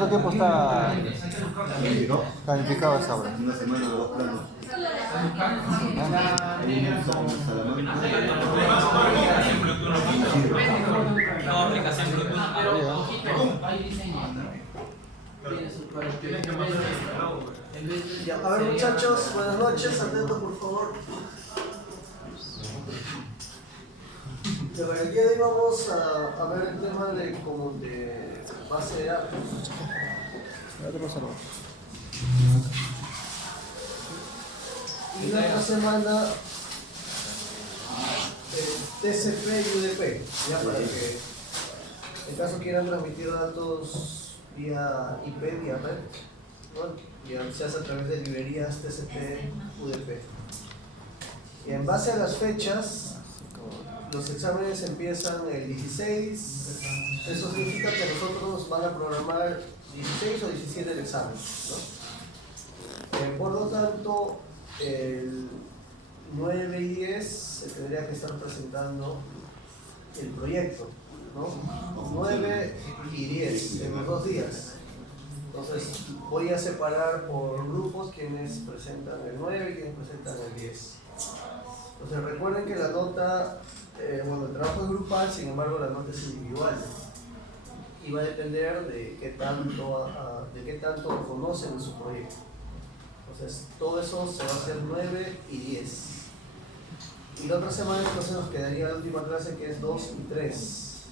¿Cuánto tiempo está calificado esa obra? Una semana o dos planos. Ahí en Salamanca. No, aplicación Bluetooth. Ya, a ver muchachos, buenas noches, atentos por favor. Ya, el día de hoy vamos a ver el tema de base de datos. Y la otra semana TCP y UDP, ya para que en caso quieran transmitir datos vía IP, vía red, ¿no? Ya se hace a través de librerías TCP, UDP. Y en base a las fechas, los exámenes empiezan el 16, eso significa que nosotros van a programar 16 o 17 el examen, ¿no? Por lo tanto, el 9 y 10 se tendría que estar presentando el proyecto, ¿no? 9 y 10 en los 2 días. Entonces voy a separar por grupos quienes presentan el 9 y quienes presentan el 10. Entonces recuerden que la nota, el trabajo es grupal, sin embargo la nota es individual. Y va a depender de qué tanto conocen en su proyecto. Entonces todo eso se va a hacer 9 y 10. Y la otra semana entonces nos quedaría la última clase que es 2 y 3.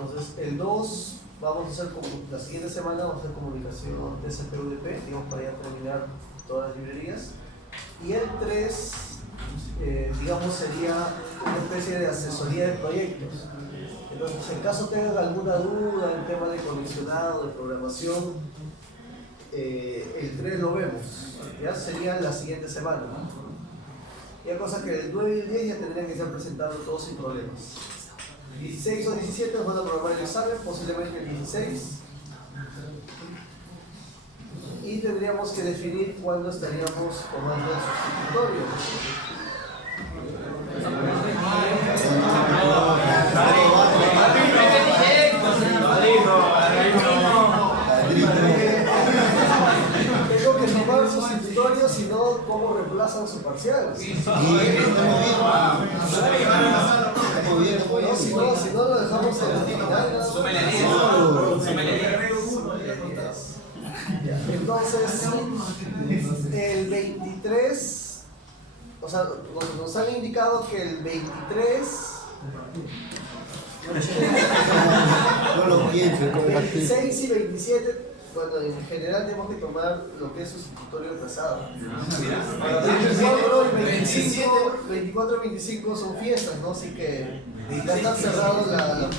Entonces el 2 vamos a hacer, la siguiente semana vamos a hacer comunicación TCP/UDP, digamos para ya terminar todas las librerías. Y el 3, digamos, sería una especie de asesoría de proyectos. Entonces, en caso tengan alguna duda en tema de comisionado, de programación, el 3 lo vemos, ya sería la siguiente semana, ¿no? Ya cosa que el 9 y el 10 ya tendrían que estar presentando todos sin problemas. 16 o 17 nos van a programar el examen, posiblemente el 16. Y tendríamos que definir cuándo estaríamos tomando el sustitutorio. Tengo que tomar sustitutorio, si no, ¿cómo reemplazan su parcial? Si no lo dejamos en la final. Entonces, el 23, o sea, nos han indicado que el 23, No lo pienso. 26 y 27, bueno, en general tenemos que tomar lo que es sustitutorio pesado. 24 y 25 son fiestas, ¿no? Así que ya están cerrados la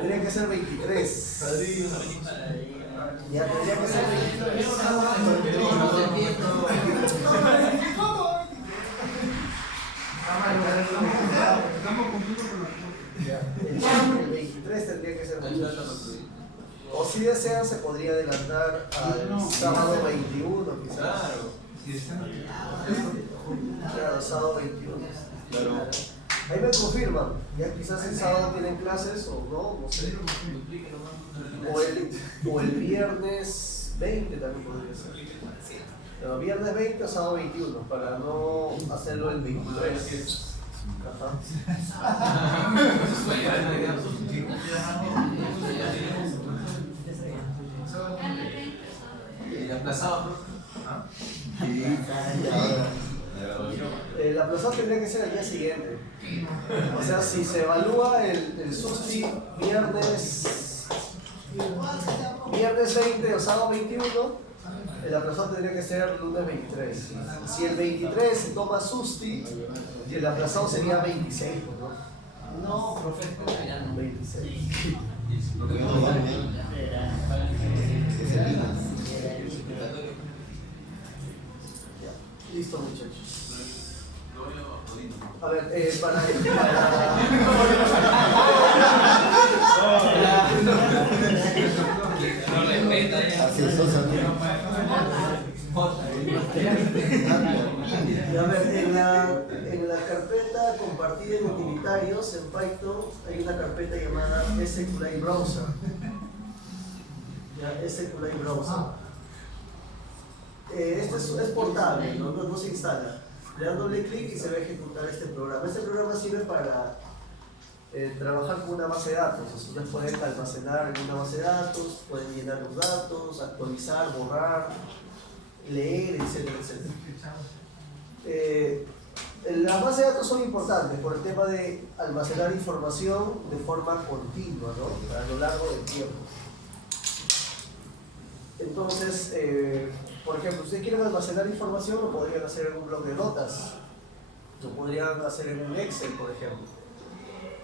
tendría que ser 23. Ya tendría que ser 23. El 23 tendría que ser 23. O si desean se podría adelantar al sábado 21 quizás. Claro, sábado 21. Ahí me confirman, ya quizás el sábado tienen clases o no sé. O el viernes 20 también podría ser. Pero viernes 20 o sábado 21, para no hacerlo el 23. Ajá. ¿Y aplazado? El aplazado tendría que ser el día siguiente. O sea, si se evalúa el SUSTI viernes 20 o sábado 21, el aplazado tendría que ser lunes 23. Si el 23 se toma SUSTI, el aplazado sería 26, ¿no? No, profesor, ya no. 26. Listo, muchachos. A ver, Y a ver, en la carpeta compartida en utilitarios en Python hay una carpeta llamada SQLite Browser. Ya, SQLite Browser. Este es portable, no se instala. Le dan doble clic y se va a ejecutar este programa. Este programa sirve para trabajar con una base de datos. Ustedes pueden almacenar en una base de datos, pueden llenar los datos, actualizar, borrar, leer, etcétera, etcétera. Las bases de datos son importantes por el tema de almacenar información de forma continua, ¿no? A lo largo del tiempo. Entonces, por ejemplo, ustedes quieren almacenar información, lo podrían hacer en un bloc de notas, lo podrían hacer en un Excel, por ejemplo.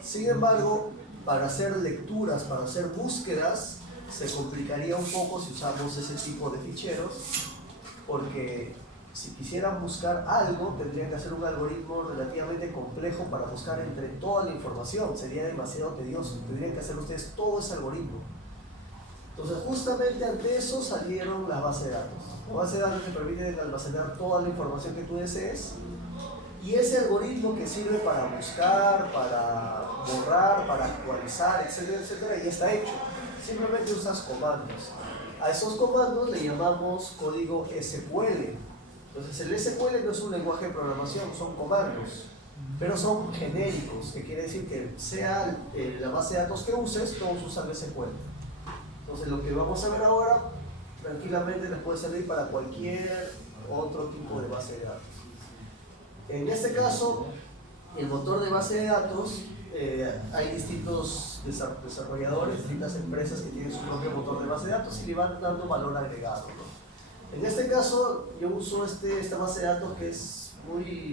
Sin embargo, para hacer lecturas, para hacer búsquedas, se complicaría un poco si usamos ese tipo de ficheros, porque si quisieran buscar algo, tendrían que hacer un algoritmo relativamente complejo para buscar entre toda la información. Sería demasiado tedioso. Tendrían que hacer ustedes todo ese algoritmo. Entonces, justamente ante eso salieron las bases de datos. Las bases de datos te permiten almacenar toda la información que tú desees. Y ese algoritmo que sirve para buscar, para borrar, para actualizar, etcétera, etcétera, ya está hecho. Simplemente usas comandos. A esos comandos le llamamos código SQL. Entonces el SQL no es un lenguaje de programación, son comandos, pero son genéricos, que quiere decir que sea la base de datos que uses, todos usan SQL. Entonces lo que vamos a ver ahora, tranquilamente les puede servir para cualquier otro tipo de base de datos. En este caso, el motor de base de datos, hay distintos desarrolladores, distintas empresas que tienen su propio motor de base de datos y le van dando valor agregado, ¿no? En este caso, yo uso esta base de datos que es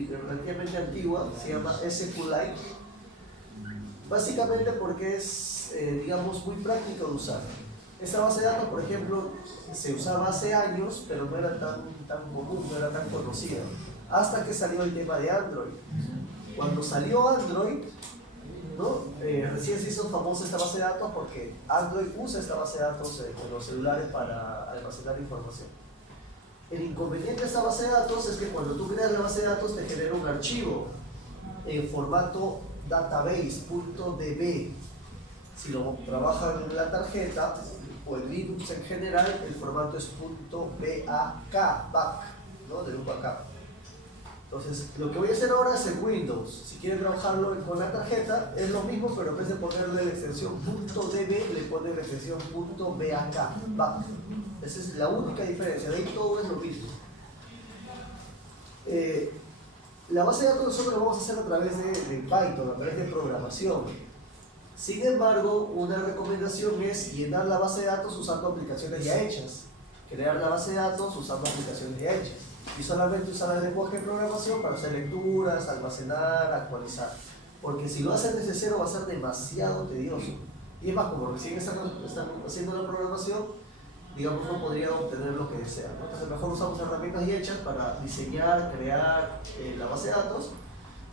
relativamente antigua, se llama SQLite, básicamente porque es, digamos, muy práctico de usar. Esta base de datos, por ejemplo, se usaba hace años, pero no era tan común, no era tan conocida, hasta que salió el tema de Android. Cuando salió Android, ¿no? Recién se hizo famosa esta base de datos porque Android usa esta base de datos en los celulares para almacenar información. El inconveniente de esta base de datos es que cuando tú creas la base de datos te genera un archivo en formato database.db. Si lo trabajan en la tarjeta o en Linux en general, el formato es .back, ¿no? De un backup. Entonces, lo que voy a hacer ahora es en Windows. Si quieren trabajarlo con la tarjeta, es lo mismo, pero en vez de ponerle la extensión .db, le ponen la extensión .back. Esa es la única diferencia, de ahí todo es lo mismo. La base de datos nosotros lo vamos a hacer a través de Python, a través de programación. Sin embargo, una recomendación es llenar la base de datos usando aplicaciones ya hechas. Crear la base de datos usando aplicaciones ya hechas. Y solamente usar el lenguaje de programación para hacer lecturas, almacenar, actualizar. Porque si lo hacen desde cero va a ser demasiado tedioso. Y es más, como recién están haciendo la programación, digamos, no podrían obtener lo que desean, ¿no? Entonces mejor usamos herramientas ya hechas para diseñar, crear la base de datos.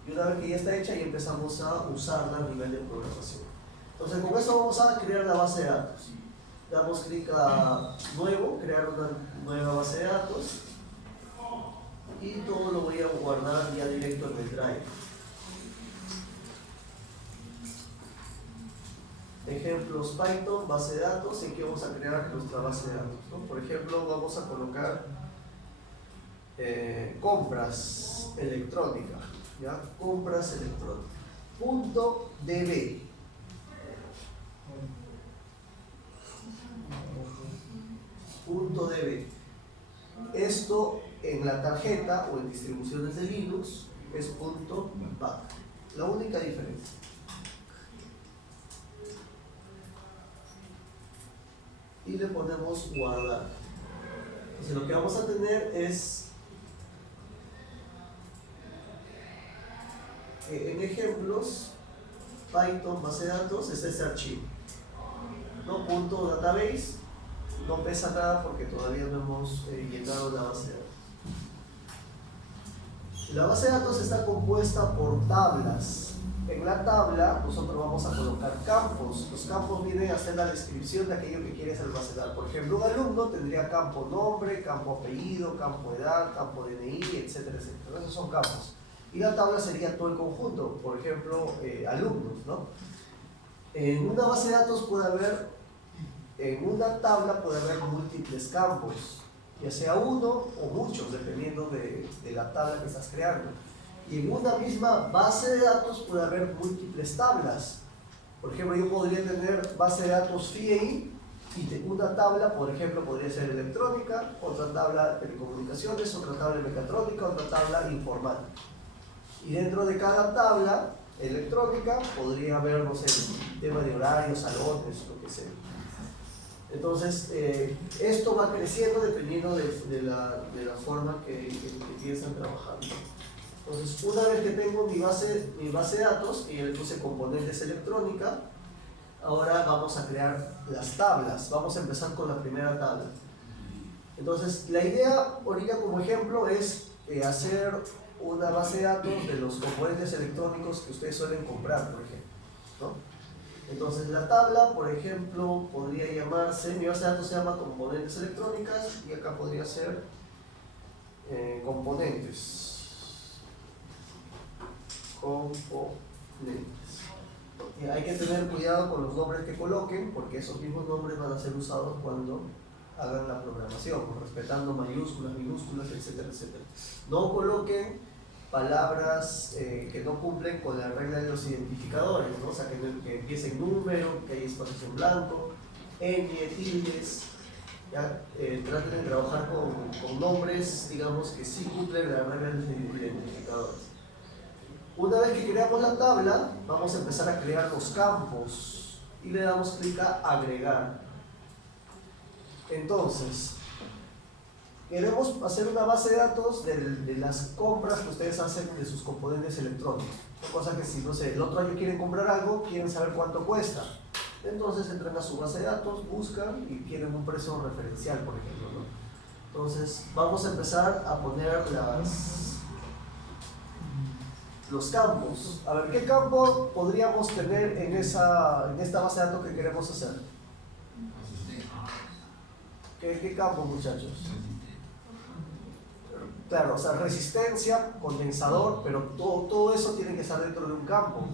Y una vez que ya está hecha, ya empezamos a usarla a nivel de programación. Entonces con esto vamos a crear la base de datos. Damos clic a nuevo, crear una nueva base de datos. Y todo lo voy a guardar ya directo en el Drive. Ejemplos Python, base de datos, en que vamos a crear nuestra base de datos, ¿no? Por ejemplo, vamos a colocar compras electrónicas, ¿ya? Compras electrónicas. .db. .db. Esto en la tarjeta o en distribuciones de Linux es .back. La única diferencia. Y le ponemos guardar. Entonces lo que vamos a tener es en ejemplos Python base de datos es este archivo, no .database, no pesa nada porque todavía no hemos llenado la base de datos. La base de datos está compuesta por tablas, en la tabla nosotros vamos a colocar campos. Los campos vienen a hacer la descripción de aquello que quieres almacenar. Por ejemplo, un alumno tendría campo nombre, campo apellido, campo edad, campo DNI, etcétera, etcétera. Esos son campos. Y la tabla sería todo el conjunto, por ejemplo, alumnos, ¿no? En una base de datos puede haber, en una tabla puede haber múltiples campos, ya sea uno o muchos, dependiendo de la tabla que estás creando. Y en una misma base de datos puede haber múltiples tablas. Por ejemplo, yo podría tener base de datos FIEI y una tabla, por ejemplo, podría ser electrónica, otra tabla telecomunicaciones, otra tabla mecatrónica, otra tabla informática. Y dentro de cada tabla electrónica podría haber, no sé, tema de horarios, salones, lo que sea. Entonces, esto va creciendo dependiendo de la forma que piensan trabajar. Entonces, una vez que tengo mi base de datos y le puse componentes electrónica, ahora vamos a crear las tablas. Vamos a empezar con la primera tabla. Entonces, la idea ahorita como ejemplo es hacer una base de datos de los componentes electrónicos que ustedes suelen comprar, por ejemplo, ¿no? Entonces, la tabla, por ejemplo, podría llamarse, mi base de datos se llama componentes electrónicas y acá podría ser componentes. Y hay que tener cuidado con los nombres que coloquen, porque esos mismos nombres van a ser usados cuando hagan la programación, respetando mayúsculas, minúsculas, etcétera, etcétera. No coloquen palabras que no cumplen con la regla de los identificadores, ¿no? O sea, que empiece en número, que haya espacios en blanco, tildes. ¿Ya? Traten de trabajar con nombres, digamos, que sí cumplen la regla de los identificadores. Una vez que creamos la tabla, vamos a empezar a crear los campos y le damos clic a agregar. Entonces, queremos hacer una base de datos de las compras que ustedes hacen de sus componentes electrónicos. Cosa que si, no sé, el otro año quieren comprar algo, quieren saber cuánto cuesta. Entonces entran a su base de datos, buscan y quieren un precio referencial, por ejemplo, ¿no? Entonces, vamos a empezar a poner los campos. A ver, ¿qué campo podríamos tener en esta base de datos que queremos hacer? ¿Qué campo, muchachos? Claro, o sea, resistencia, condensador, pero todo eso tiene que estar dentro de un campo.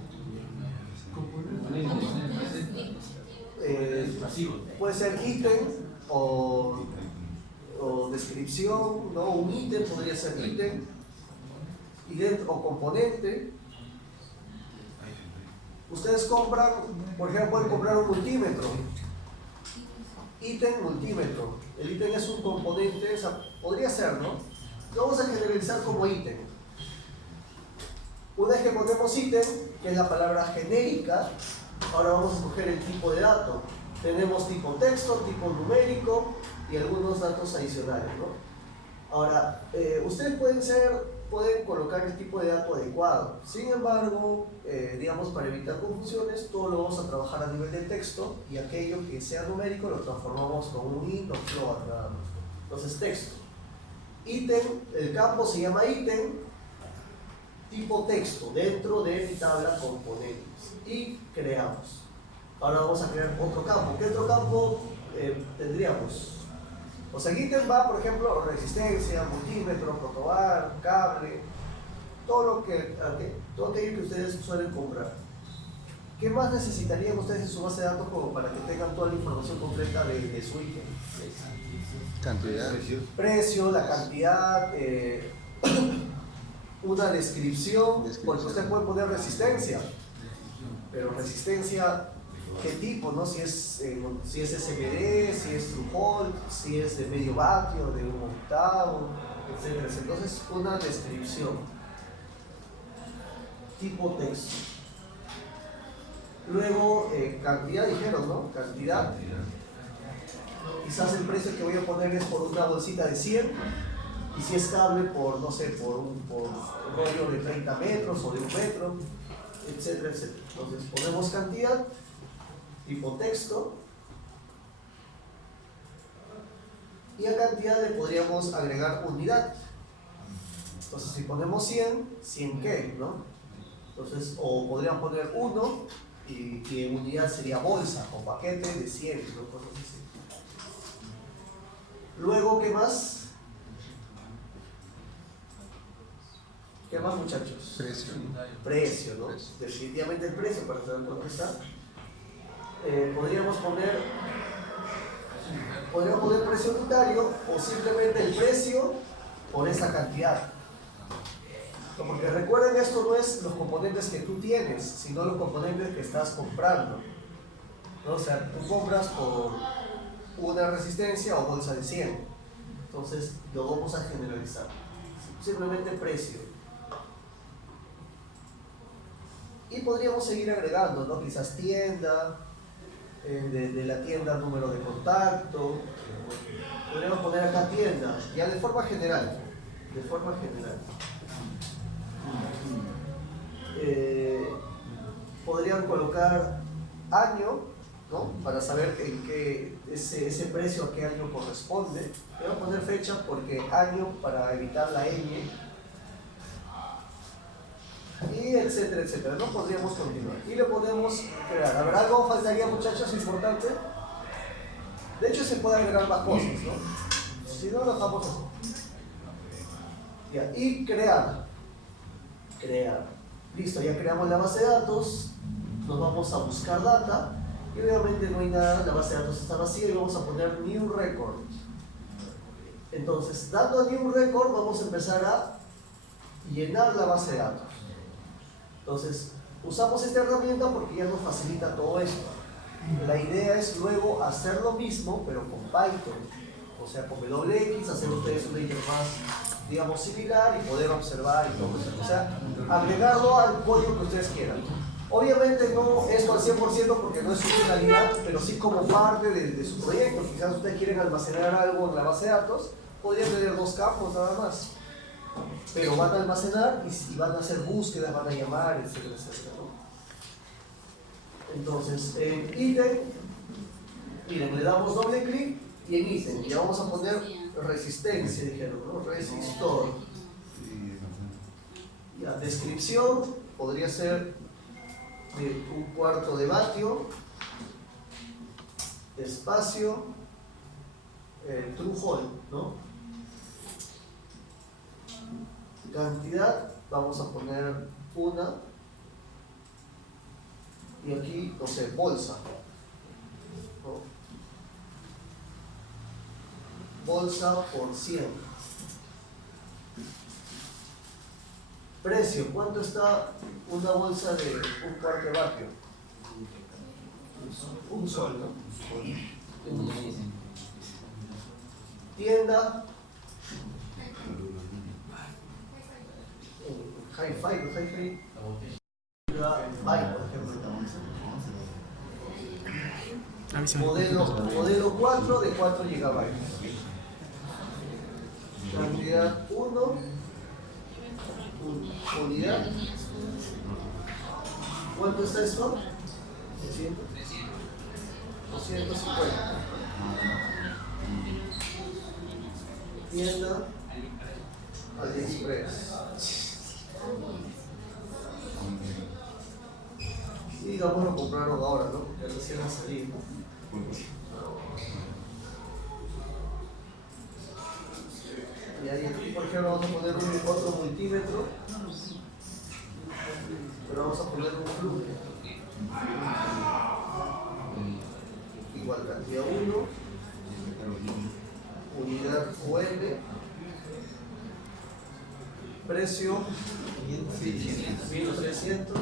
Puede ser ítem o descripción, ¿no? Un ítem podría ser ítem. Y dentro, o componente, ustedes compran, por ejemplo, pueden comprar un multímetro, ítem multímetro. El ítem es un componente, o sea, podría ser, ¿no? Lo vamos a generalizar como ítem. Una vez que ponemos ítem, que es la palabra genérica, ahora vamos a escoger el tipo de dato. Tenemos tipo texto, tipo numérico y algunos datos adicionales, ¿no? Ahora, ustedes pueden colocar el tipo de dato adecuado. Sin embargo, digamos, para evitar confusiones, todo lo vamos a trabajar a nivel de texto y aquello que sea numérico lo transformamos con un int o float nada más. Entonces, texto. Ítem, el campo se llama ítem, tipo texto, dentro de mi tabla componentes. Y creamos. Ahora vamos a crear otro campo. ¿Qué otro campo tendríamos? O sea, ítem va, por ejemplo, resistencia, multímetro, protobar, cable, todo aquello que ustedes suelen comprar. ¿Qué más necesitarían ustedes en su base de datos como para que tengan toda la información completa de su ítem? Cantidad. Precio, la cantidad, una descripción, porque usted puede poner resistencia, pero resistencia, ¿qué tipo? ¿No? Si es SMD, si es Through-Hole, si es de medio vatio, de un octavo, etc. Entonces, una descripción. Tipo texto. Luego, cantidad, dijeron, ¿no? Cantidad. Quizás el precio que voy a poner es por una bolsita de 100, y si es cable por, no sé, por un rollo de 30 metros o de 1 metro, etcétera, etcétera. Entonces, ponemos cantidad. Tipo texto, y a cantidad le podríamos agregar unidad. Entonces, si ponemos 100, 100 qué, ¿no? Entonces, o podrían poner 1 y que en unidad sería bolsa o paquete de 100, ¿no? Cosas así. Luego, ¿qué más? ¿Qué más, muchachos? Precio. Precio, ¿no? Precio. Definitivamente el precio para saber cuánto está. Podríamos poner precio unitario o simplemente el precio por esa cantidad. Porque recuerden, esto no es los componentes que tú tienes, sino los componentes que estás comprando, ¿no? O sea, tú compras por una resistencia o bolsa de 100. Entonces lo vamos a generalizar. Simplemente precio. Y podríamos seguir agregando, ¿no? Quizás tienda, de la tienda número de contacto. Podríamos poner acá tienda, ya de forma general. De forma general. Podrían colocar año, ¿no? Para saber en qué ese precio a qué año corresponde. Voy a poner fecha porque año para evitar la ñ. Y etcétera, etcétera. No podríamos continuar. Y le podemos crear. A ver, algo faltaría, muchachos, importante. De hecho, se puede agregar más cosas, ¿no? Si no, lo dejamos así. Ya. Y crear. Crear. Listo, ya creamos la base de datos. Nos vamos a buscar data. Y obviamente no hay nada, la base de datos está vacía y vamos a poner new record. Entonces, dando a new record, vamos a empezar a llenar la base de datos. Entonces, usamos esta herramienta porque ya nos facilita todo esto. La idea es luego hacer lo mismo, pero con Python. O sea, con WX, hacer ustedes una interfaz, digamos, similar y poder observar y todo eso. O sea, agregarlo al código que ustedes quieran. Obviamente no esto al 100% porque no es su finalidad, pero sí como parte de su proyecto. Quizás ustedes quieren almacenar algo en la base de datos, podrían tener 2 campos nada más. Pero van a almacenar y van a hacer búsquedas, van a llamar, etcétera, etcétera, ¿no? Entonces, en ítem, miren, le damos doble clic y en ítem, ya vamos a poner resistencia, dijeron, ¿no? Resistor. Ya, descripción, podría ser de 1/4 de vatio, espacio, true hole, ¿no? Cantidad, vamos a poner 1 y aquí, no sé, bolsa, ¿no? Bolsa por 100. Precio, ¿cuánto está una bolsa de 1/4 de vatio? Un sol, ¿no? Tienda. Hi-Fi, por ejemplo. Modelo 4 de 4 GB. Cantidad 1. Unidad. ¿Cuánto está esto? 250. Tienda AliExpress. Y digamos lo compraron ahora, ¿no? Porque recién va a salir, ¿no? Y ahí aquí, por ejemplo, vamos a poner otro multímetro, pero vamos a poner un flujo. Igual cantidad 1, unidad UL, precio 1300.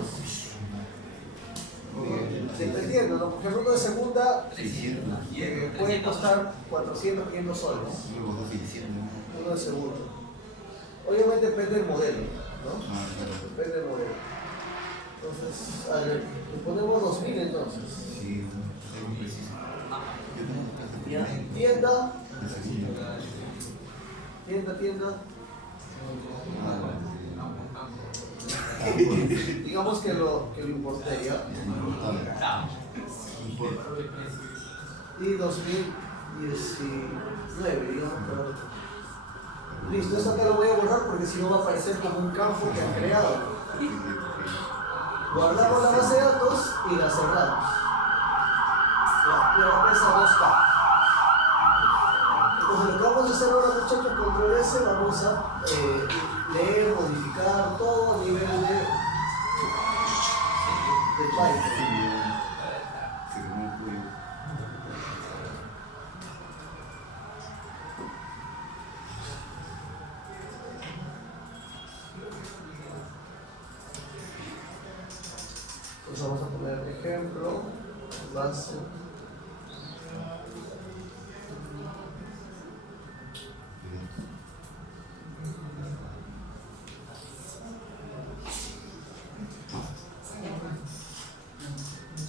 Dependiendo, ¿no? Por ejemplo, uno de segunda puede costar 400, 500 soles. Uno de segunda. Obviamente depende del modelo, ¿no? Depende del modelo. Entonces, a ver, le ponemos 2000 entonces. Ya. Tienda. Digamos que lo importé, ¿ya? Y 2019, digamos. Listo, esto acá lo voy a borrar porque si no va a aparecer como un campo que han creado. Guardamos la base de datos y la cerramos. La pesa 2K. Entonces lo que vamos a hacer ahora, muchachos, control S, vamos a leer, modificar todo a nivel de Python. Entonces vamos a poner el ejemplo, base.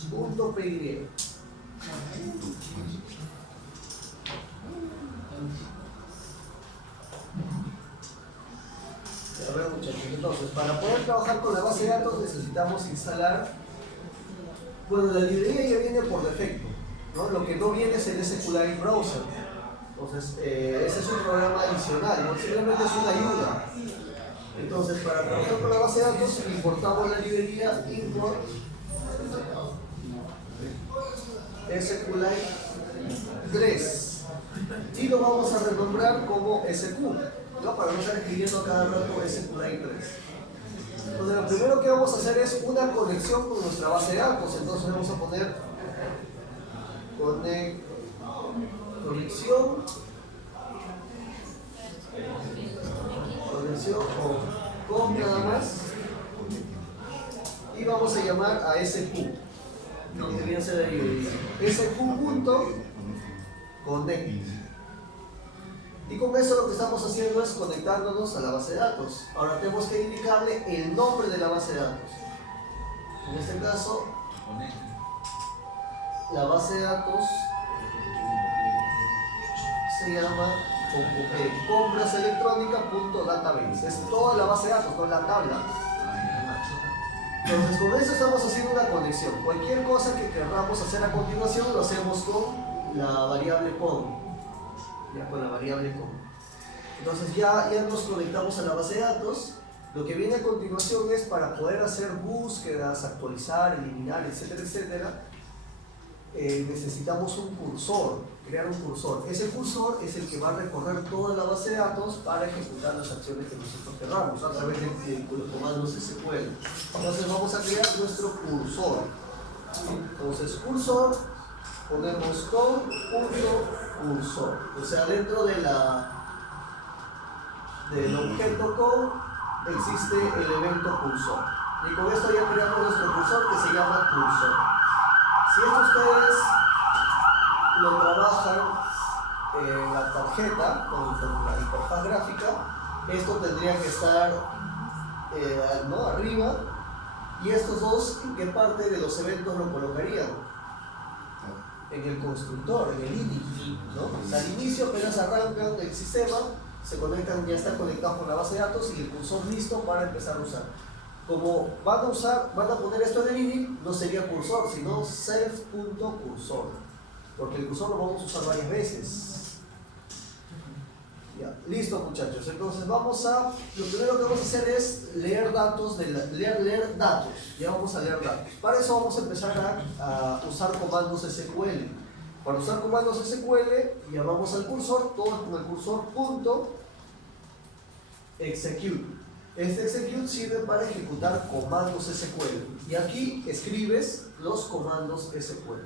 Punto PY. A ver, muchachos, entonces para poder trabajar con la base de datos necesitamos instalar, bueno, la librería ya viene por defecto, ¿no? Lo que no viene es el SQLite Browser. Entonces, ese es un programa adicional, ¿no? Simplemente es una ayuda. Entonces, para trabajar con la base de datos, importamos la librería import SQLite 3 y lo vamos a renombrar como SQ, ¿no? Para no estar escribiendo cada rato SQLite 3. Entonces, lo primero que vamos a hacer es una conexión con nuestra base de datos. Entonces, vamos a poner conexión con nada más y vamos a llamar a SQ, que debería ser ahí, SQ.connect. Y con eso lo que estamos haciendo es conectándonos a la base de datos. Ahora tenemos que indicarle el nombre de la base de datos. En este caso, la base de datos se llama compraselectronica.database. Es toda la base de datos, no la tabla. Entonces con eso estamos haciendo una conexión. Cualquier cosa que queramos hacer a continuación lo hacemos con la variable con. Entonces ya nos conectamos a la base de datos. Lo que viene a continuación es para poder hacer búsquedas, actualizar, eliminar, etcétera, etcétera. Necesitamos un cursor, crear un cursor. Ese cursor es el que va a recorrer toda la base de datos para ejecutar las acciones que nosotros queramos a través de los comandos SQL. Entonces vamos a crear nuestro cursor. Entonces cursor, ponemos con.cursor. O sea, dentro de del objeto con existe el elemento cursor. Y con esto ya creamos nuestro cursor que se llama cursor. Si esto ustedes lo trabajan en la tarjeta con la interfaz gráfica, esto tendría que estar ¿no? arriba, y estos dos, ¿en qué parte de los eventos lo colocarían? En el constructor, en el init, ¿no? O sea, al inicio apenas arrancan el sistema, se conectan, ya están conectados con la base de datos y el cursor listo para empezar a usar. Como van a poner esto en el init, no sería cursor, sino self.cursor, porque el cursor lo vamos a usar varias veces. Ya, listo, muchachos. Entonces lo primero que vamos a hacer es leer datos, leer datos. Ya vamos a leer datos. Para eso vamos a empezar a usar comandos SQL. Para usar comandos SQL, llamamos al cursor, todos con el cursor .execute. Este execute sirve para ejecutar comandos SQL. Y aquí escribes los comandos SQL.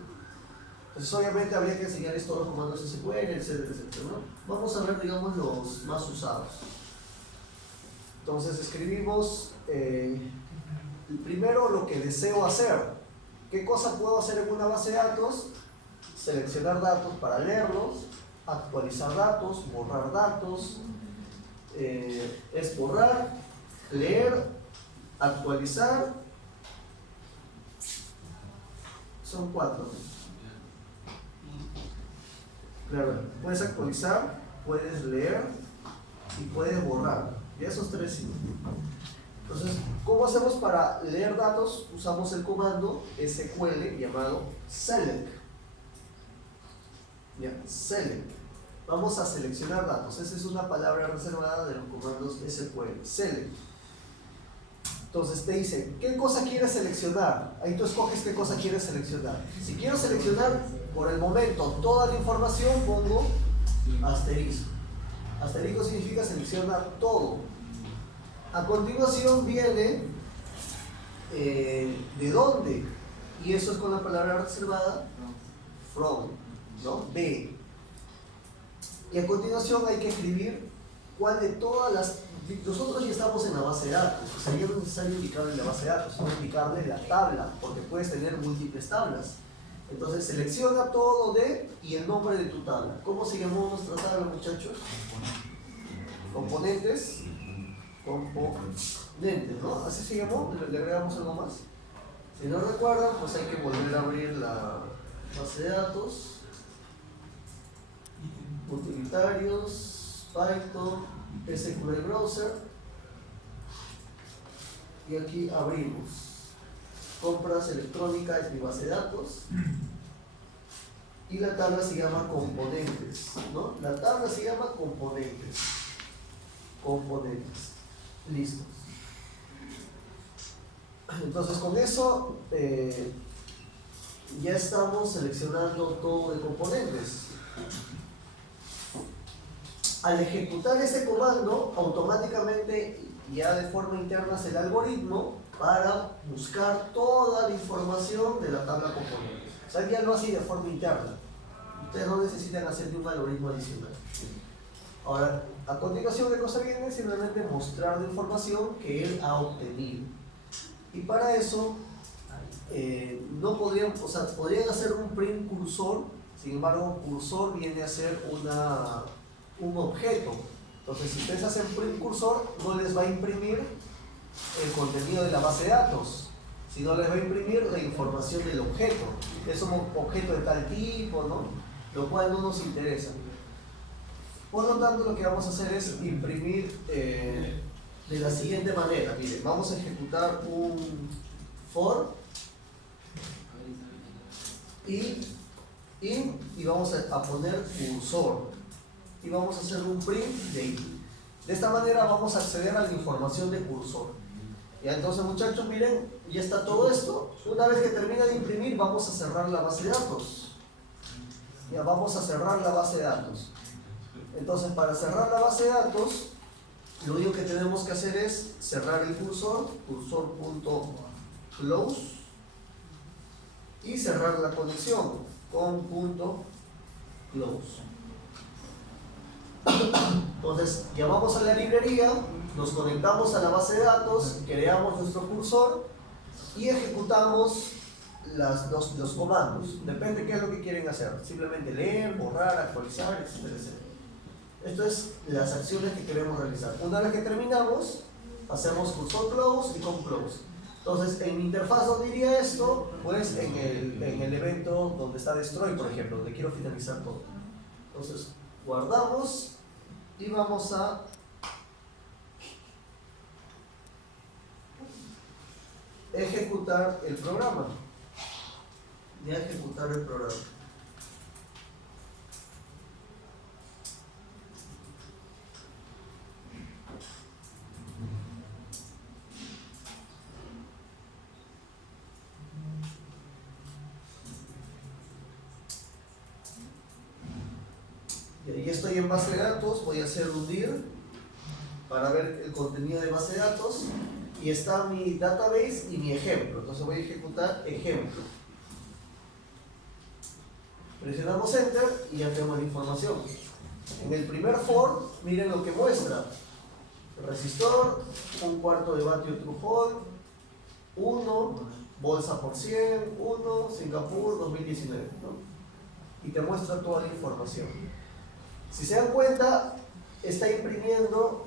Entonces obviamente habría que enseñarles todos los comandos SQL, etcétera, etcétera, ¿no? Vamos a ver, digamos, los más usados. Entonces escribimos primero lo que deseo hacer. ¿Qué cosa puedo hacer en una base de datos? Seleccionar datos para leerlos, actualizar datos, borrar datos, es borrar, leer, actualizar. Son 4. Claro, puedes actualizar, puedes leer y puedes borrar. Y esos 3 sí. Entonces, ¿cómo hacemos para leer datos? Usamos el comando SQL llamado select. Ya, select. Vamos a seleccionar datos. Esa es una palabra reservada de los comandos SQL. Select. Entonces te dice, ¿qué cosa quieres seleccionar? Ahí tú escoges qué cosa quieres seleccionar. Si quiero seleccionar por el momento toda la información, pongo asterisco. Asterisco significa selecciona todo. A continuación viene ¿de dónde? Y eso es con la palabra reservada from, ¿no? De. Y a continuación hay que escribir cuál de todas las... Nosotros ya estamos en la base de datos, o sea, ya no es necesario indicarle la base de datos, sino indicarle la tabla, porque puedes tener múltiples tablas. Entonces selecciona todo de y el nombre de tu tabla. ¿Cómo se llamó nuestra tabla, muchachos? Componentes. Componentes, ¿no? Así se llamó. ¿Le agregamos algo más? Si no recuerdan, pues hay que volver a abrir la base de datos. Utilitarios, Python, SQL Browser. Y aquí abrimos. Compras electrónicas es mi base de datos. Y la tabla se llama componentes, ¿no? La tabla se llama componentes. Componentes. Listo. Entonces con eso ya estamos seleccionando todo de componentes. Al ejecutar ese comando, automáticamente ya de forma interna hace el algoritmo para buscar toda la información de la tabla componentes. O sea, ya lo hace de forma interna. Ustedes no necesitan hacer ni un algoritmo adicional. Ahora, a continuación, ¿qué cosa viene? Simplemente mostrar la información que él ha obtenido. Y para eso, no podrían, o sea, podrían hacer un print cursor, sin embargo, cursor viene a ser un objeto. Entonces, si ustedes hacen print cursor, no les va a imprimir el contenido de la base de datos, sino les va a imprimir la información del objeto. Es un objeto de tal tipo, ¿no? Lo cual no nos interesa. Por lo tanto, lo que vamos a hacer es imprimir de la siguiente manera. Miren, vamos a ejecutar un for y vamos a poner cursor y vamos a hacer un print de ahí. De esta manera vamos a acceder a la información de cursor. Y entonces, muchachos, miren, ya está todo esto. Una vez que termina de imprimir, vamos a cerrar la base de datos. Ya vamos a cerrar la base de datos. Entonces, para cerrar la base de datos, lo único que tenemos que hacer es cerrar el cursor, cursor.close, y cerrar la conexión con punto close. Entonces, llamamos a la librería, nos conectamos a la base de datos, creamos nuestro cursor y ejecutamos los comandos. Depende de qué es lo que quieren hacer. Simplemente leer, borrar, actualizar, etcétera, etcétera. Esto es las acciones que queremos realizar. Una vez que terminamos, hacemos cursor close y con close. Entonces, en mi interfaz, ¿dónde iría esto? Pues en el evento donde está destroy, por ejemplo, donde quiero finalizar todo. Entonces, guardamos y vamos a ejecutar el programa. Ya ejecutar el programa. Y estoy en base de datos, voy a hacer un dir para ver el contenido de base de datos y está mi database y mi ejemplo. Entonces voy a ejecutar ejemplo. Presionamos enter y ya tenemos la información. En el primer for, miren lo que muestra. Resistor, 1/4 de vatio true hold, 1, bolsa por 100, 1, Singapur 2019, ¿no? Y te muestra toda la información. Si se dan cuenta, está imprimiendo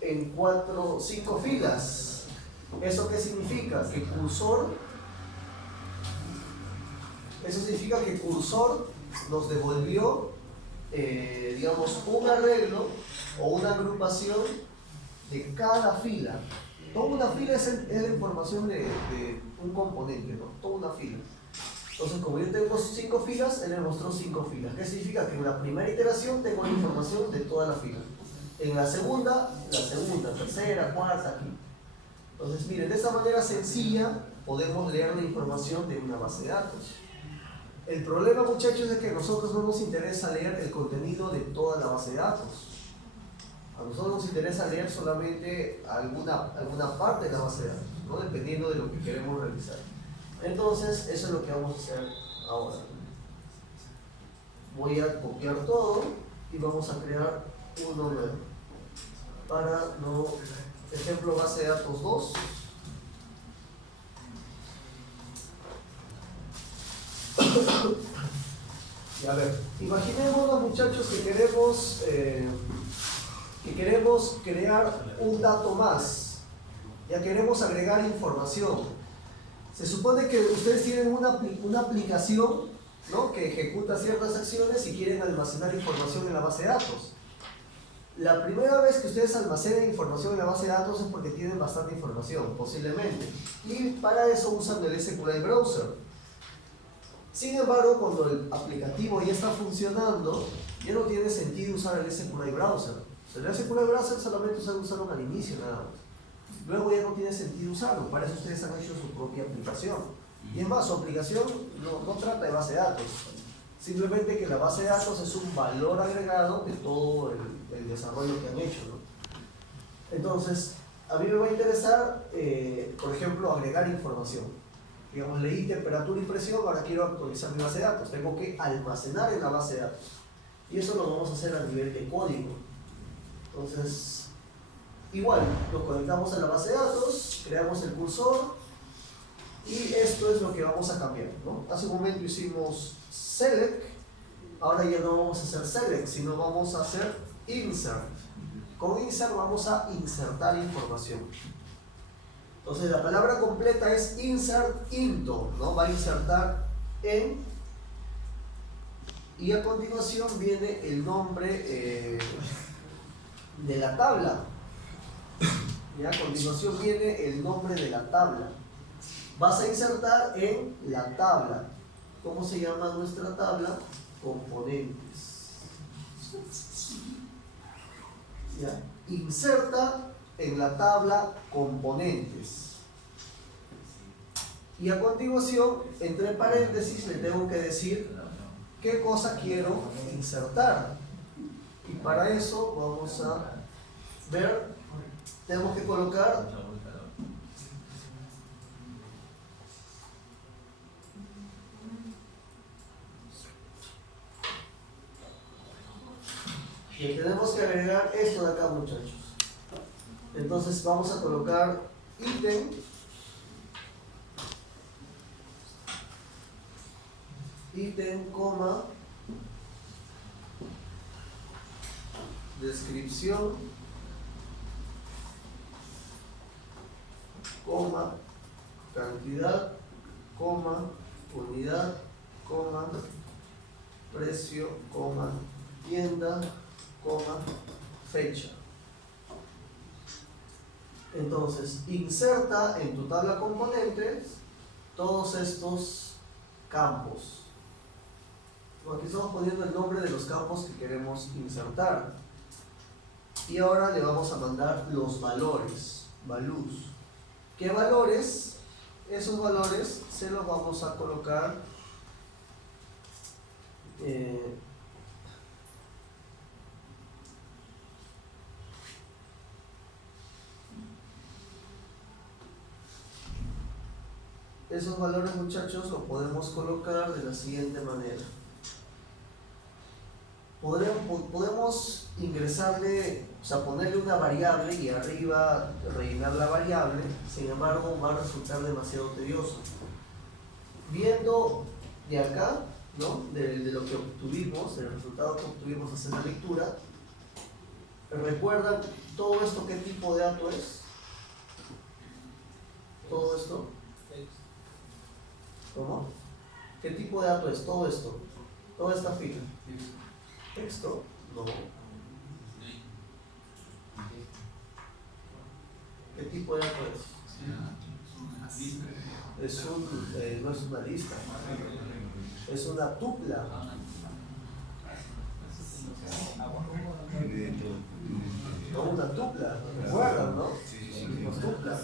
en 5 filas. ¿Eso qué significa? Que cursor, eso significa que cursor nos devolvió, digamos, un arreglo o una agrupación de cada fila. Toda una fila es la información de un componente, ¿no? Toda una fila. Entonces, como yo tengo 5 filas, él me mostró 5 filas. ¿Qué significa? Que en la primera iteración tengo la información de toda la fila. En la segunda, tercera, cuarta, aquí. Entonces, miren, de esta manera sencilla podemos leer la información de una base de datos. El problema, muchachos, es que a nosotros no nos interesa leer el contenido de toda la base de datos. A nosotros nos interesa leer solamente alguna parte de la base de datos, ¿no? Dependiendo de lo que queremos realizar. Entonces, eso es lo que vamos a hacer ahora. Voy a copiar todo y vamos a crear uno nuevo. Para, no, ejemplo, base de datos 2. Y a ver, imaginemos, muchachos, que queremos crear un dato más. Ya queremos agregar información. Se supone que ustedes tienen una aplicación, ¿no?, que ejecuta ciertas acciones y quieren almacenar información en la base de datos. La primera vez que ustedes almacenen información en la base de datos es porque tienen bastante información, posiblemente. Y para eso usan el SQLite Browser. Sin embargo, cuando el aplicativo ya está funcionando, ya no tiene sentido usar el SQLite Browser. El SQLite Browser solamente usaron al inicio nada más. Luego ya no tiene sentido usarlo. Para eso ustedes han hecho su propia aplicación. Y es más, su aplicación no trata de base de datos. Simplemente que la base de datos es un valor agregado de todo el desarrollo que han hecho, ¿no? Entonces, a mí me va a interesar, por ejemplo, agregar información. Digamos, leí temperatura y presión, ahora quiero actualizar mi base de datos. Tengo que almacenar en la base de datos. Y eso lo vamos a hacer a nivel de código. Entonces, igual, nos conectamos a la base de datos, creamos el cursor y esto es lo que vamos a cambiar, ¿no? Hace un momento hicimos select, ahora ya no vamos a hacer select, sino vamos a hacer insert. Con insert vamos a insertar información. Entonces la palabra completa es insert into, ¿no? Va a insertar en, y a continuación viene el nombre de la tabla. Y a continuación viene el nombre de la tabla. Vas a insertar en la tabla. ¿Cómo se llama nuestra tabla? Componentes. ¿Ya? Inserta en la tabla componentes. Y a continuación, entre paréntesis, le tengo que decir qué cosa quiero insertar. Y para eso vamos a ver, tenemos que colocar y tenemos que agregar esto de acá, muchachos. Entonces vamos a colocar ítem, coma, descripción, coma, cantidad, coma, unidad, coma, precio, coma, tienda, coma, fecha. Entonces, inserta en tu tabla componentes todos estos campos. Aquí estamos poniendo el nombre de los campos que queremos insertar. Y ahora le vamos a mandar los valores, values. ¿Qué valores? Esos valores se los vamos a colocar esos valores, muchachos, los podemos colocar de la siguiente manera. Podemos ingresarle, o sea, ponerle una variable y arriba rellenar la variable. Sin embargo, va a resultar demasiado tedioso. Viendo de acá, ¿no?, de lo que obtuvimos, del resultado que obtuvimos hacer la lectura, ¿recuerdan todo esto qué tipo de dato es? Todo esto. ¿Cómo? ¿Qué tipo de dato es todo esto? Toda esta fila. ¿Texto? No. ¿Qué tipo de dato es? No es una lista. Es una tupla. No, una tupla. ¿Recuerdan, no? Una tupla.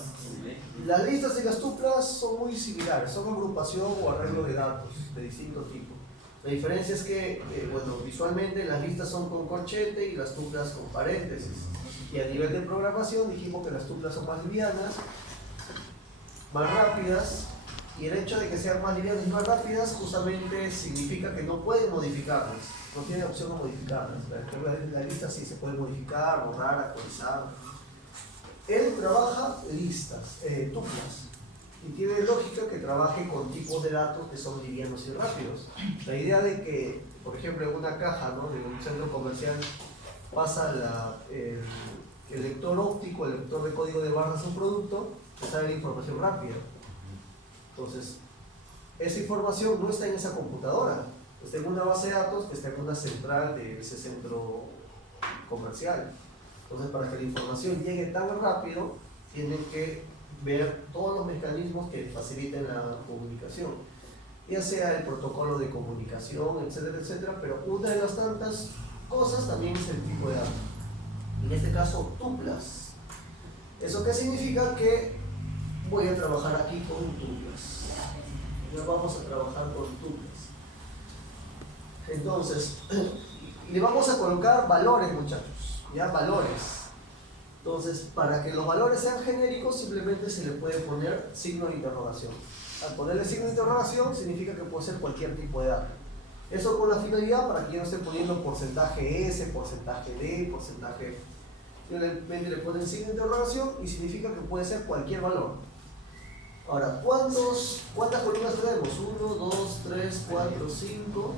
Las listas y las tuplas son muy similares, son agrupación o arreglo de datos de distinto tipo. La diferencia es que, bueno, visualmente las listas son con corchete y las tuplas con paréntesis. Y a nivel de programación dijimos que las tuplas son más livianas, más rápidas, y el hecho de que sean más livianas y más rápidas justamente significa que no pueden modificarlas, no tienen opción de modificarlas. La lista sí se puede modificar, borrar, actualizar. Él trabaja listas, tuplas, y tiene lógica que trabaje con tipos de datos que son livianos y rápidos. La idea de que, por ejemplo, en una caja, ¿no?, de un centro comercial pasa el lector óptico, el lector de código de barras de un producto, que sabe la información rápida. Entonces, esa información no está en esa computadora, está en una base de datos que está en una central de ese centro comercial. Entonces, para que la información llegue tan rápido, tienen que ver todos los mecanismos que faciliten la comunicación, ya sea el protocolo de comunicación, etcétera, etcétera, pero una de las tantas cosas también es el tipo de datos. En este caso, tuplas. ¿Eso qué significa? Que voy a trabajar aquí con tuplas. Ya vamos a trabajar con tuplas. Entonces, le vamos a colocar valores, muchachos. Ya, valores. Entonces, para que los valores sean genéricos, simplemente se le puede poner signo de interrogación. Al ponerle signo de interrogación, significa que puede ser cualquier tipo de dato. Eso con la finalidad para que yo no esté poniendo porcentaje S, porcentaje D, porcentaje. Simplemente le ponen signo de interrogación y significa que puede ser cualquier valor. Ahora, ¿cuántas columnas tenemos? 1, 2, 3, 4, 5,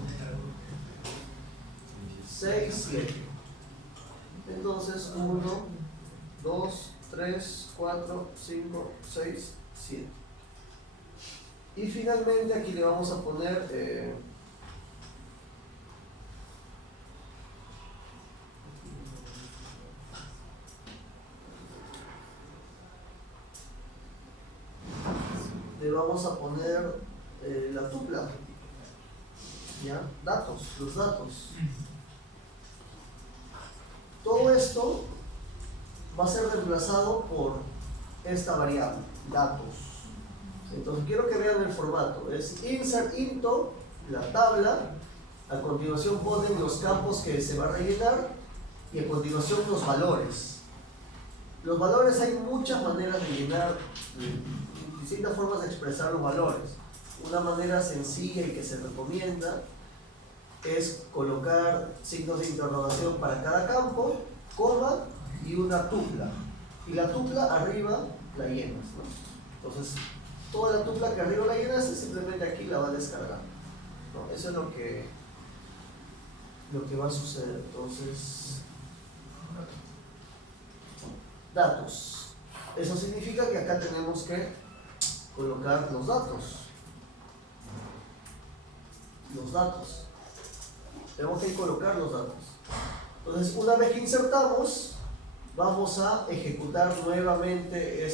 6, 7. Entonces, 1, 2, 3, 4, 5, 6, 7. Y finalmente aquí le vamos a poner la tupla, ¿ya? Datos, los datos. Todo esto va a ser reemplazado por esta variable, datos. Entonces quiero que vean el formato, es insert into, la tabla, a continuación ponen los campos que se va a rellenar y a continuación los valores. Los valores hay muchas maneras de llenar, distintas formas de expresar los valores. Una manera sencilla y que se recomienda es colocar signos de interrogación para cada campo, coma y una tupla. Y la tupla arriba la llenas, ¿no? Entonces, toda la tupla que arriba la llenas, simplemente aquí la va a descargar, ¿no? Eso es lo que va a suceder. Entonces, datos. Eso significa que acá tenemos que colocar los datos. Los datos. Tenemos que colocar los datos. Entonces, una vez que insertamos, vamos a ejecutar nuevamente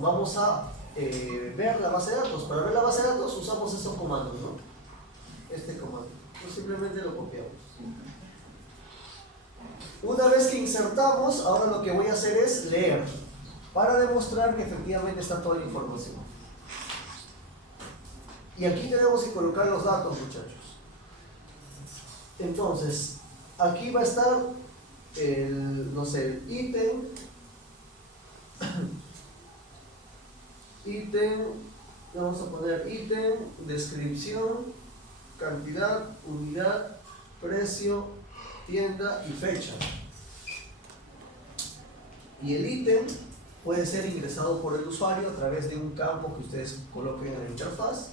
vamos a ver la base de datos. Para ver la base de datos usamos estos comandos, ¿no? Este comando. Entonces simplemente lo copiamos. Una vez que insertamos, ahora lo que voy a hacer es leer, para demostrar que efectivamente está toda la información. Y aquí tenemos que colocar los datos, muchachos. Entonces, aquí va a estar el ítem, vamos a poner ítem, descripción, cantidad, unidad, precio, tienda y fecha. Y el ítem puede ser ingresado por el usuario a través de un campo que ustedes coloquen en la interfaz.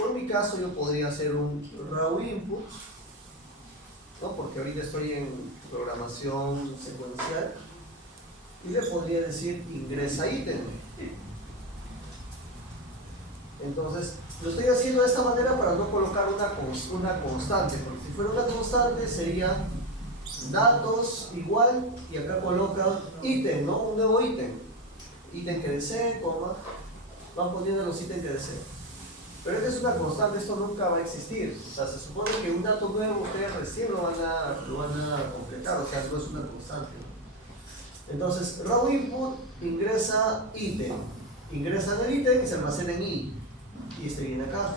O en mi caso yo podría hacer un raw input, ¿no? Porque ahorita estoy en programación secuencial y le podría decir ingresa ítem. Entonces lo estoy haciendo de esta manera para no colocar una constante, porque si fuera una constante sería datos igual y acá coloca ítem, ¿no? Un nuevo ítem que desee, coma, van poniendo los ítems que deseen. Pero esta es una constante, esto nunca va a existir. O sea, se supone que un dato nuevo ustedes recién lo van a completar, o sea, no es una constante. Entonces, raw input ingresa ítem. Ingresa en el ítem y se almacena en i. Y este viene acá.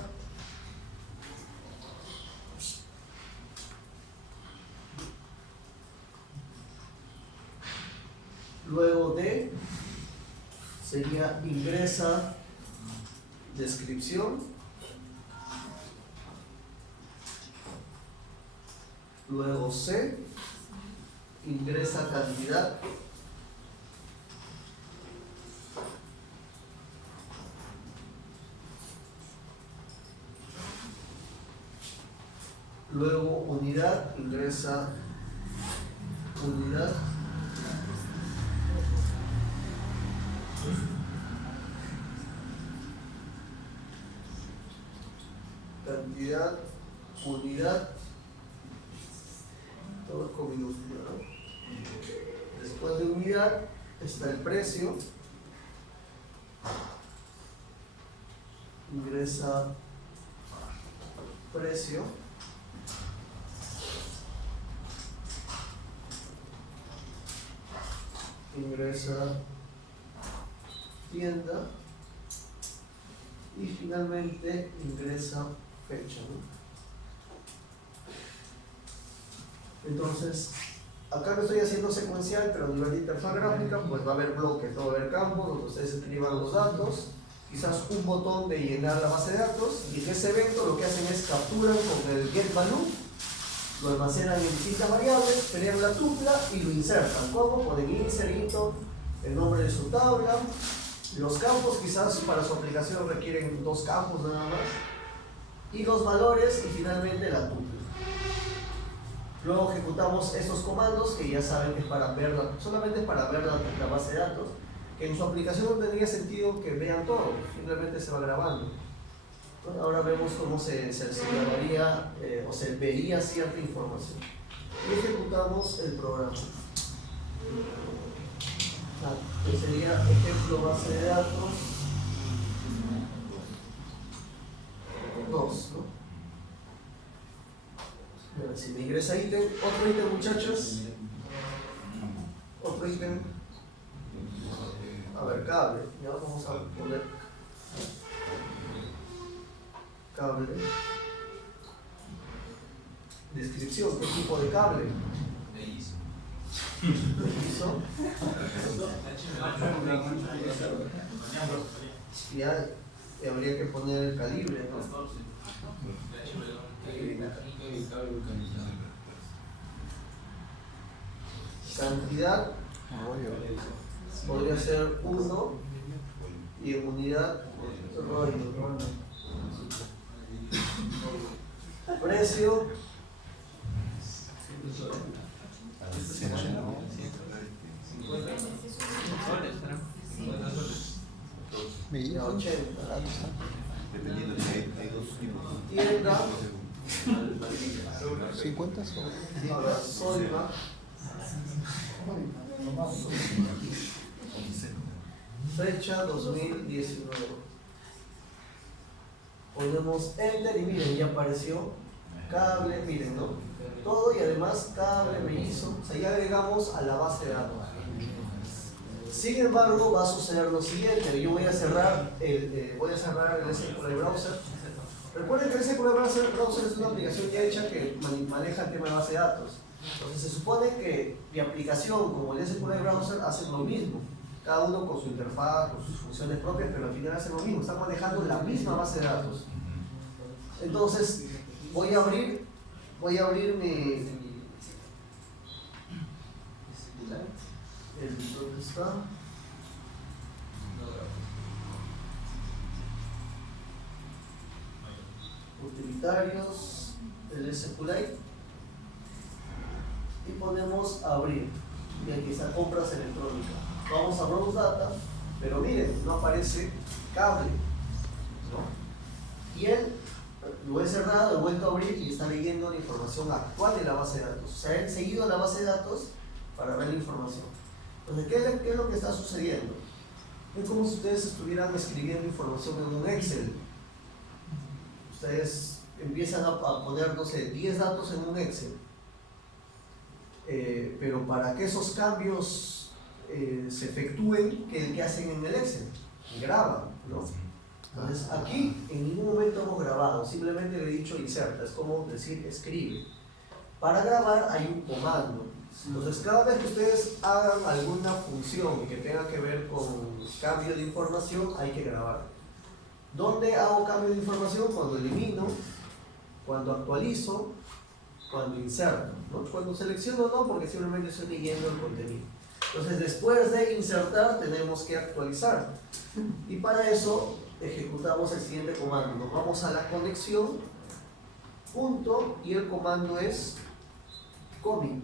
Luego de sería ingresa descripción. Luego C ingresa cantidad. Luego unidad ingresa unidad. Cantidad, unidad, todo con minúscula, ¿no? Después de unidad está el precio, ingresa precio, ingresa tienda y finalmente ingresa fecha, ¿no? Entonces, acá lo estoy haciendo secuencial, pero a nivel de interfaz gráfica, pues va a haber bloques, va a haber campos donde ustedes escriban los datos, quizás un botón de llenar la base de datos, y en ese evento lo que hacen es capturan con el getValue, lo almacenan en distintas variables, crean la tupla y lo insertan. ¿Cómo? Ponen inserito, el nombre de su tabla, los campos quizás para su aplicación requieren 2 campos nada más, y los valores y finalmente la tupla. Luego ejecutamos esos comandos que ya saben que es para ver solamente es para ver la base de datos, que en su aplicación no tendría sentido que vean todo, simplemente se va grabando. Bueno, ahora vemos cómo se grabaría o se vería cierta información. Y ejecutamos el programa. Que sería ejemplo base de datos 2, ¿no? Bueno, si me ingresa ítem, otro ítem, muchachos, otro ítem, a ver, cable, ya vamos a poner cable, descripción, ¿qué tipo de cable? ISO. Ya habría que poner el calibre, ¿no? Cantidad podría ser 1 y en unidad rollo. Precio Me 80. Dependiendo de si hay 2 tipos. Tienda 50 son. ahora Solva. Fecha 2019. Ponemos enter y miren, ya apareció cable, miren, ¿no? Todo y además cable me hizo, o sea, ya agregamos a la base de datos. Sin embargo, va a suceder lo siguiente, yo voy a cerrar el SQL Browser. Recuerden que el SQL Browser es una aplicación ya hecha que maneja el tema de base de datos. Entonces se supone que mi aplicación como el SQL Browser hacen lo mismo, cada uno con su interfaz, con sus funciones propias, pero al final hacen lo mismo, están manejando la misma base de datos. Entonces voy a abrir ¿dónde está? Utilitarios, el SQLite, y ponemos abrir, y aquí está compras electrónicas. Vamos a Browse Data, pero miren, no aparece cable, ¿no? Y él lo he cerrado, he vuelto a abrir y está leyendo la información actual de la base de datos. O sea, he seguido la base de datos para ver la información. Entonces, ¿qué es lo que está sucediendo? Es como si ustedes estuvieran escribiendo información en un Excel. Ustedes empiezan a poner, no sé, 10 datos en un Excel. Pero para que esos cambios se efectúen que el que hacen en el Excel, graban, ¿no? Entonces aquí en ningún momento hemos grabado, simplemente le he dicho inserta, es como decir escribe. Para grabar hay un comando. Entonces cada vez que ustedes hagan alguna función que tenga que ver con cambio de información, hay que grabar. ¿Dónde hago cambio de información? Cuando elimino, cuando actualizo, cuando inserto, ¿no? Cuando selecciono no, porque simplemente estoy leyendo el contenido. Entonces después de insertar tenemos que actualizar. Y para eso ejecutamos el siguiente comando. Nos vamos a la conexión, punto, y el comando es commit.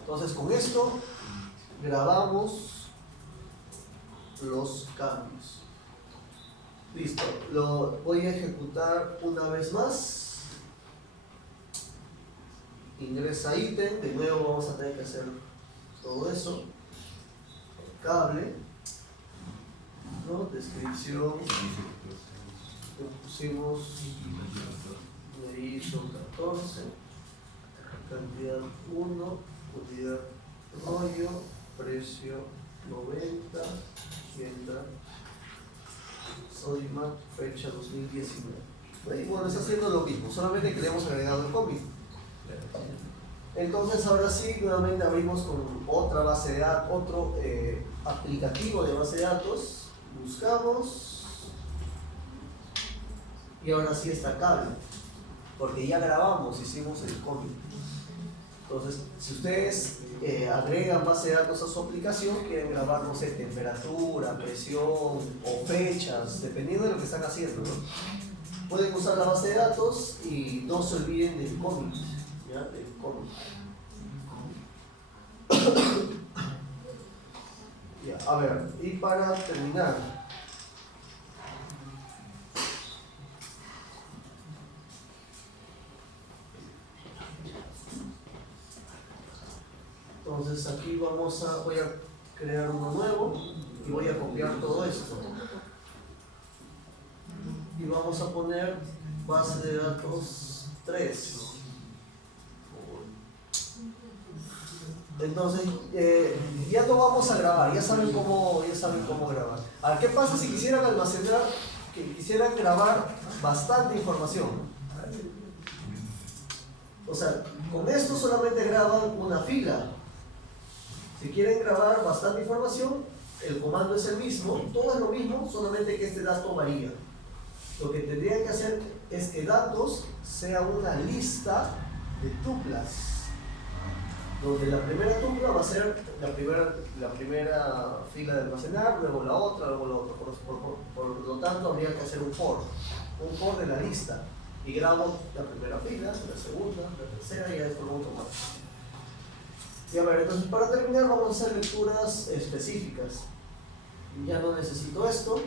Entonces con esto grabamos los cambios. Listo, lo voy a ejecutar una vez más. Ingresa ítem, de nuevo vamos a tener que hacer todo eso. Cable, ¿no? Descripción, le pusimos medición 14, cantidad 1, unidad rollo, precio 90, tienda, Sodimac, fecha 2019. Y bueno, está haciendo lo mismo, solamente que le hemos agregado el cómic. Entonces ahora sí, nuevamente abrimos con otra base de datos, otro aplicativo de base de datos, buscamos y ahora sí está cable, porque ya grabamos, hicimos el cómic. Entonces, si ustedes agregan base de datos a su aplicación, quieren grabar, no sé, temperatura, presión o fechas, dependiendo de lo que están haciendo, ¿no? Pueden usar la base de datos y no se olviden del cómic, ¿ya? Del cómic. Ya, a ver, y para terminar, entonces aquí voy a crear uno nuevo y voy a copiar todo esto y vamos a poner base de datos 3. Entonces ya no vamos a grabar, ya saben cómo grabar. A ver, ¿qué pasa si quisieran almacenar, que quisieran grabar bastante información? O sea, con esto solamente graban una fila. Si quieren grabar bastante información, el comando es el mismo, todo es lo mismo, solamente que este dato varía. Lo que tendrían que hacer es que datos sea una lista de tuplas, donde la primera tupla va a ser la primera fila de almacenar, luego la otra, luego la otra. Por lo tanto, habría que hacer un for de la lista. Y grabo la primera fila, la segunda, la tercera y ya de forma automática. Y a ver, entonces para terminar vamos a hacer lecturas específicas. Ya no necesito esto.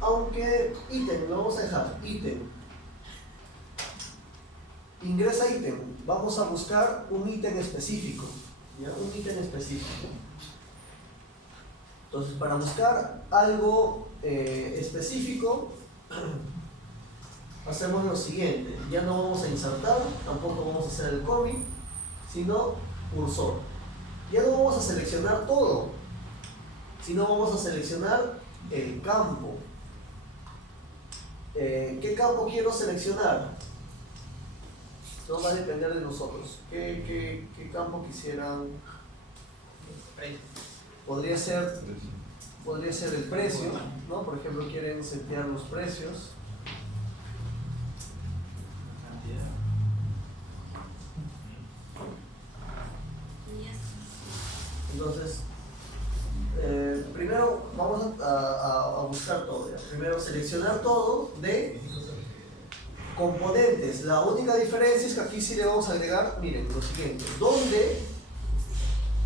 Aunque ítem, lo vamos a dejar, ítem. Ingresa ítem, vamos a buscar un ítem específico, ¿ya? Un ítem específico. Entonces para buscar algo específico, hacemos lo siguiente, ya no vamos a insertar, tampoco vamos a hacer el cómic, sino cursor. Ya no vamos a seleccionar todo, sino vamos a seleccionar el campo. ¿Qué campo quiero seleccionar? No va a depender de nosotros. ¿Qué campo quisieran? Podría ser el precio, ¿no? Por ejemplo, quieren setear los precios. Entonces, primero vamos a buscar todo. ¿Ya? Primero seleccionar todo de componentes. La única diferencia es que aquí sí le vamos a agregar, miren, lo siguiente, donde,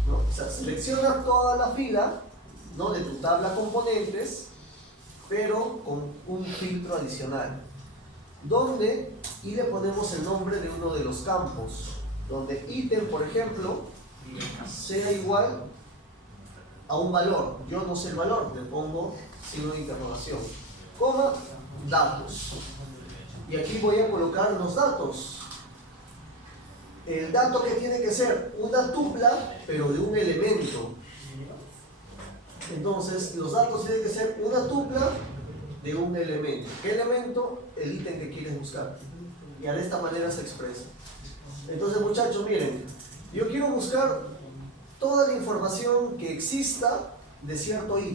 ¿no? O sea, selecciona toda la fila, ¿no? De tu tabla componentes, pero con un filtro adicional. Donde, y le ponemos el nombre de uno de los campos, donde ítem, por ejemplo, sea igual a un valor. Yo no sé el valor, le pongo signo de interrogación, coma, datos. Y aquí voy a colocar los datos. el dato que tiene que ser una tupla, pero de un elemento. Entonces, los datos tienen que ser una tupla de un elemento. ¿Qué elemento? El ítem que quieres buscar. Y de esta manera se expresa. Entonces, muchachos, miren, yo quiero buscar toda la información que exista de cierto ítem.